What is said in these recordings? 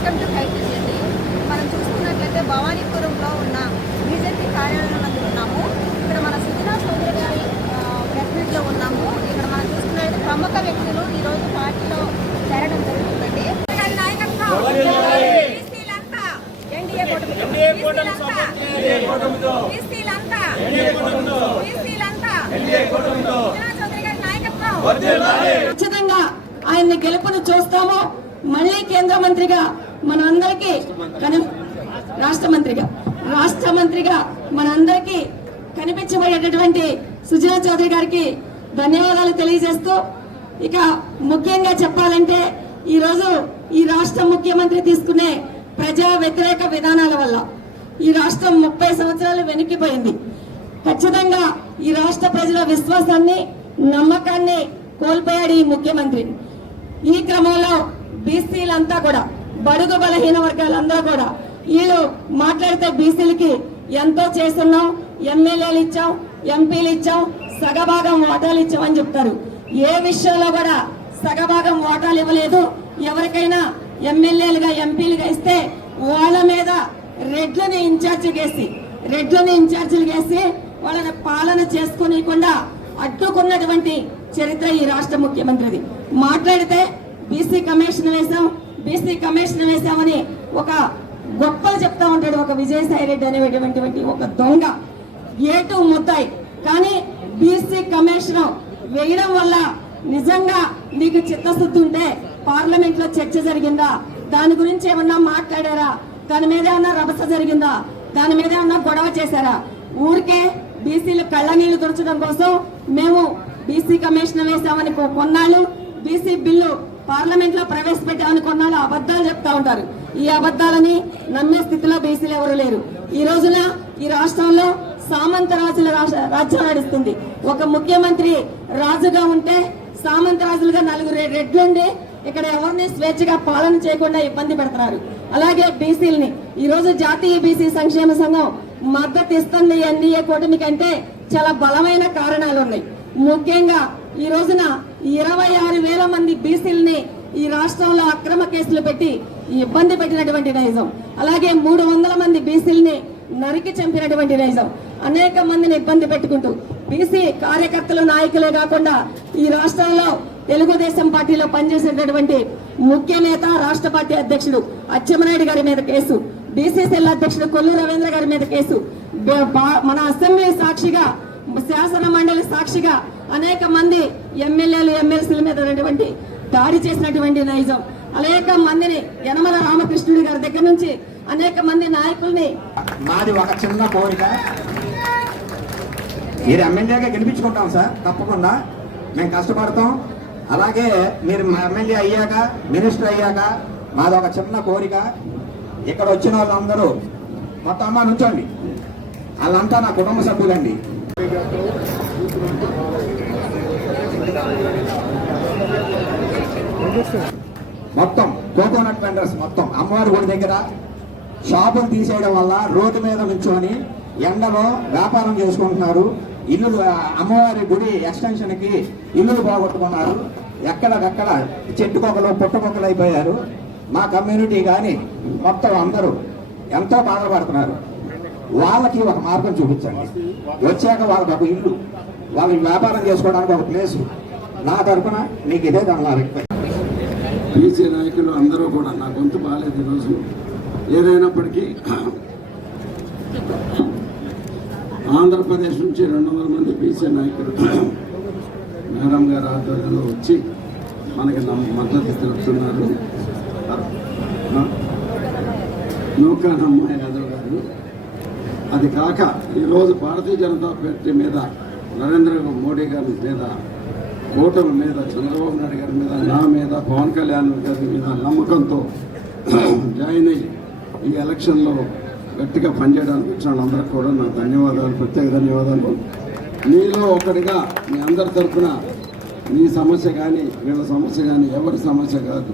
Welcome to title అండి. మనం చూసుకున్నట్లయితే భవానీపురంలో ఉన్న బీజేపీ కార్యాలయం నందు ఉన్నాము. ఇక్కడ మన సుజనా చౌదరి గారి ప్రెస్ మీట్లో ఉన్నాము. ఇక్కడ మనం చూసుకున్నట్లయితే ప్రముఖ వ్యక్తులు ఈరోజు పార్టీలో చేరడం జరుగుతుందండి. ఖచ్చితంగా ఆయన్ని గెలుపును చూస్తాము. మళ్ళీ కేంద్ర మంత్రిగా మనందరికీ రాష్ట్ర మంత్రిగా మనందరికీ కనిపించబోయేటటువంటి సుజనా చౌదరి గారికి ధన్యవాదాలు తెలియజేస్తూ, ఇక ముఖ్యంగా చెప్పాలంటే ఈరోజు ఈ రాష్ట్ర ముఖ్యమంత్రి తీసుకునే ప్రజా వ్యతిరేక విధానాల వల్ల ఈ రాష్ట్రం 30 సంవత్సరాలు వెనక్కిపోయింది. ఖచ్చితంగా ఈ రాష్ట్ర ప్రజల విశ్వాసాన్ని, నమ్మకాన్ని కోల్పోయాడు ఈ ముఖ్యమంత్రి. ఈ క్రమంలో బీసీలంతా కూడా, బడుగు బలహీన వర్గాలందరూ కూడా వీళ్ళు మాట్లాడితే బీసీలకి ఎంతో చేస్తున్నాం, ఎమ్మెల్యేలు ఇచ్చాం, ఎంపీలు ఇచ్చాం, సగభాగం ఓటాలు ఇచ్చామని చెప్తారు. ఏ విషయంలో కూడా సగభాగం ఓటాలు ఇవ్వలేదు. ఎవరికైనా ఎమ్మెల్యేలుగా, ఎంపీలుగా ఇస్తే వాళ్ళ మీద రెడ్లను ఇన్ఛార్జీలు వేసి వాళ్ళని పాలన చేసుకోనికుండా అడ్డుకున్నటువంటి చరిత్ర ఈ రాష్ట్ర ముఖ్యమంత్రిది. మాట్లాడితే బీసీ కమిషన్ వేసామని ఒక గొప్పలు చెప్తా ఉంటాడు ఒక విజయసాయి రెడ్డి అనేటువంటి ఒక దొంగ, ఏటు ముద్దాయి. కానీ బీసీ కమిషన్ వేయడం వల్ల నిజంగా నీకు చిత్తశుద్ధి ఉంటే పార్లమెంట్ లో చర్చ జరిగిందా? దాని గురించి ఏమన్నా మాట్లాడారా? దాని మీద ఏమన్నా రభస జరిగిందా? దాని మీద ఏమన్నా గొడవ చేశారా? ఊరికే బీసీలు కళ్ళ నీళ్లు తుడచడం కోసం మేము బీసీ కమిషన్ వేసామని కొన్నాళ్ళు, బీసీ బిల్లు పార్లమెంట్ లో ప్రవేశపెట్టామని కొన్నాళ్ళు అబద్దాలు చెప్తా ఉంటారు. ఈ అబద్దాలని నమ్మే స్థితిలో బీసీలు ఎవరు లేరు. ఈ రోజున ఈ రాష్ట్రంలో సామంత రాజుల రాజ్యం నడుస్తుంది. ఒక ముఖ్యమంత్రి రాజుగా ఉంటే సామంత రాజులుగా 4 రెడ్లుండి ఇక్కడ ఎవరిని స్వేచ్ఛగా పాలన చేయకుండా ఇబ్బంది పెడుతున్నారు. అలాగే బీసీలని ఈ రోజు జాతీయ బీసీ సంక్షేమ సంఘం మద్దతు ఇస్తుంది ఎన్డీఏ కూటమి కంటే చాలా బలమైన కారణాలు ఉన్నాయి. ముఖ్యంగా ఈ రోజున 26,000 మంది బీసీలని ఈ రాష్ట్రంలో అక్రమ కేసులు పెట్టి ఇబ్బంది పెట్టినటువంటి నైజం, అలాగే 300 మంది బీసీలని నరికి చంపినటువంటి నైజం, అనేక మందిని ఇబ్బంది పెట్టుకుంటూ బీసీ కార్యకర్తలు, నాయకులే కాకుండా ఈ రాష్ట్రంలో తెలుగుదేశం పార్టీలో పనిచేసేటటువంటి ముఖ్య నేత, రాష్ట్ర పార్టీ అధ్యక్షుడు అచ్చెన్నాయుడు గారి మీద కేసు, బీసీసీఎల్ అధ్యక్షుడు కొల్లు రవీంద్ర గారి మీద కేసు, మన అసెంబ్లీ సాక్షిగా, శాసన మండలి సాక్షిగా అనేక మంది ఎమ్మెల్యేలు, ఎమ్మెల్సీల మీద ఉన్నటువంటి దాడి చేసినటువంటి నైజం, అనేక మందిని యనమల రామకృష్ణుడి గారి దగ్గర నుంచి అనేక మంది నాయకుల్ని. మాది ఒక చిన్న కోరిక, మీరు ఎమ్మెల్యేగా గెలిపించుకుంటాం సార్, తప్పకుండా మేము కష్టపడతాం. అలాగే మీరు ఎమ్మెల్యే అయ్యాక, మినిస్టర్ అయ్యాక మాది ఒక చిన్న కోరిక, ఇక్కడ వచ్చిన వాళ్ళందరూ మొత్తం అమ్మ నుంచోండి, వాళ్ళంతా నా కుటుంబ సభ్యులండి. మొత్తం కోకోనట్ వెండర్స్ మొత్తం అమ్మవారి గుడి దగ్గర షాపులు తీసేయడం వల్ల రోడ్డు మీద నుంచొని ఎండలో వ్యాపారం చేసుకుంటున్నారు. ఇల్లు, అమ్మవారి గుడి ఎక్స్టెన్షన్ కి ఇల్లులు పోగొట్టుకున్నారు. ఎక్కడెక్కడ చెట్టుకొకలు పుట్టకొకలు అయిపోయారు. మా కమ్యూనిటీ కానీ మొత్తం అందరూ ఎంతో బాధపడుతున్నారు. వాళ్ళకి ఒక మార్గం చూపించండి. వచ్చాక వాళ్ళకి ఒక ఇల్లు, వాళ్ళకి వ్యాపారం చేసుకోవడానికి ఒక ప్లేసు. నా తరఫున మీకు ఇదే దాని బీసీ నాయకులు అందరూ కూడా, నా గొంతు బాగాలేదు ఈరోజు, ఏదైనప్పటికీ ఆంధ్రప్రదేశ్ నుంచి 200 మంది బీసీ నాయకులు మేడం గారి ఆధ్వర్యంలో వచ్చి మనకి మద్దతు తెలుపుతున్నారు. నూకానమ్మ యాదవ్ గారు, అది కాక ఈరోజు భారతీయ జనతా పార్టీ మీద, నరేంద్ర మోడీ గారి మీద, కూటమి మీద, చంద్రబాబు నాయుడు గారి మీద, నా మీద, పవన్ కళ్యాణ్ గారి మీద నమ్మకంతో జాయిన్ అయ్యి ఈ ఎలక్షన్లో గట్టిగా పనిచేయడానికి వచ్చిన వాళ్ళందరికీ కూడా నా ధన్యవాదాలు, ప్రత్యేక ధన్యవాదాలు. మీలో ఒకటిగా మీ అందరి తరఫున మీ సమస్య కానీ, వీళ్ళ సమస్య కానీ ఎవరి సమస్య కాదు,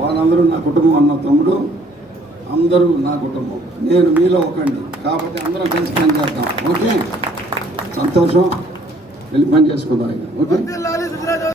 వాళ్ళందరూ నా కుటుంబం అన్న తమ్ముడు, అందరూ నా కుటుంబం, నేను మీలో ఒకండి. కాబట్టి అందరం కలిసి పని చేద్దాం. ఓకే, సంతోషం, వెళ్ళి పని చేసుకుందాం. ఓకే.